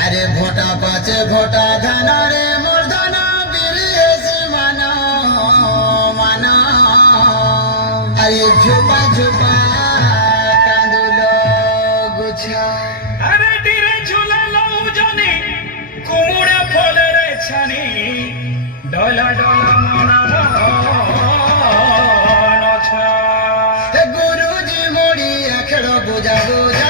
আরে ভোটা পাচে ভোটা ধান রে মূর্ধনা বিরিয়েছে মানা মানা আরে ঝোপা ঝোপা কাঁদুল গুছা আরে টিরে ঝুলালো জানি কুমড়া ফলের ছানি ডলা ডলা মনা গুরুজি মরি খেড় গোজা গোজা